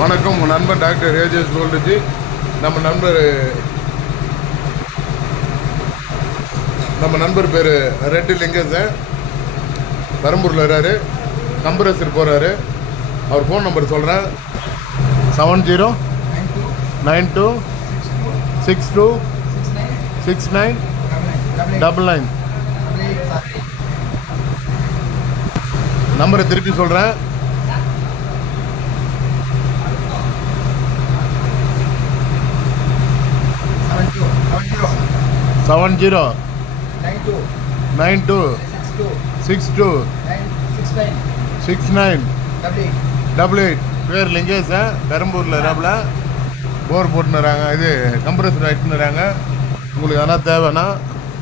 வணக்கம், உங்கள் நண்பர் டாக்டர் ஏஜஸ் கோல்டுஜி. நம்ம நண்பர் பேர் ரெட்டு லிங்கேசன். பெரம்பூரில் இருக்காரு. கம்ப்ரஸர் போகிறாரு. அவர் ஃபோன் நம்பர் சொல்கிறேன்: 7092626999. நம்பரை திருப்பி சொல்கிறேன்: 709262696988. பேர் லிங்கேசன். பெரம்பூரில் இருக்காப்புல. போர் போட்டுனுறாங்க. இது கம்ப்ரஸர் ஆகிட்டுனுறாங்க. உங்களுக்கு எதனா தேவைன்னா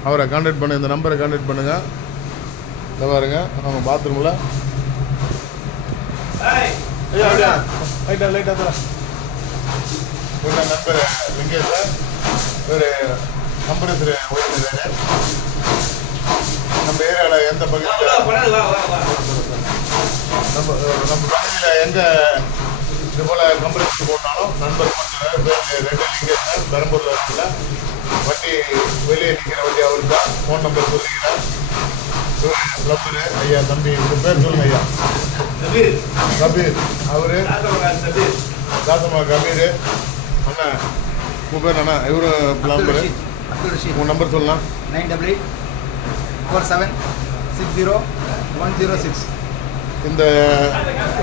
அவரை கான்டாக்ட் பண்ணுங்கள். இந்த நம்பரை கான்டாக்ட் பண்ணுங்கள். இதை பாருங்க, அவங்க பாத்ரூமில் லைட்டாக நண்பர் லிங்கேசன். ஒரு கம்ப்ரஸர் ஓடிடுறாரு. நம்ம ஏரியாவில் எந்த பகுதியில் நம்ம பகுதியில் எங்கே இது போல் கம்ப்ரஸர் போட்டாலும் நண்பர் பண்ணுறாரு. பேர் ரெண்டு லிங்கேசன். பெரம்பூரில் இருக்கல. வண்டி வெளியே நிற்கிற வண்டி அவருக்கு தான். ஃபோன் நம்பர் சொல்லிக்கிறேன். பிளம்பரு ஐயா. தம்பி உங்கள் பேர் சொல்லுங்க ஐயா. கபீர். அவர் தாசமா கபீர். அண்ணா உங்கள் பேர் அண்ணா. இவரு பிளம்பரு. உங்கள் நம்பர் சொல்லலாம்: 9847600106. இந்த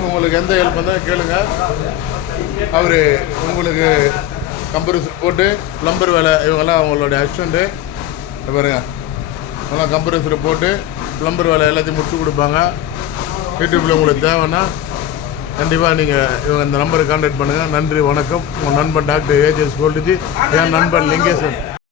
உங்களுக்கு எந்த ஹெல்ப் வந்தால் கேளுங்க. அவர் உங்களுக்கு கம்ப்ரஸர் போட்டு ப்ளம்பர் வேலை இவங்கெல்லாம் அவங்களோட அசிஸ்டண்ட்டு பாருங்க. அதெல்லாம் கம்ப்ரஸர் போட்டு ப்ளம்பர் வேலை எல்லாத்தையும் முடிச்சு கொடுப்பாங்க. யூடியூப்பில் உங்களுக்கு தேவைன்னா கண்டிப்பாக நீங்கள் இவங்க இந்த நம்பரை கான்டாக்ட் பண்ணுங்கள். நன்றி, வணக்கம். உங்கள் நண்பன் டாக்டர் ஏஜஸ் கோல்டுஜி. என் நண்பன் லிங்கேசன்.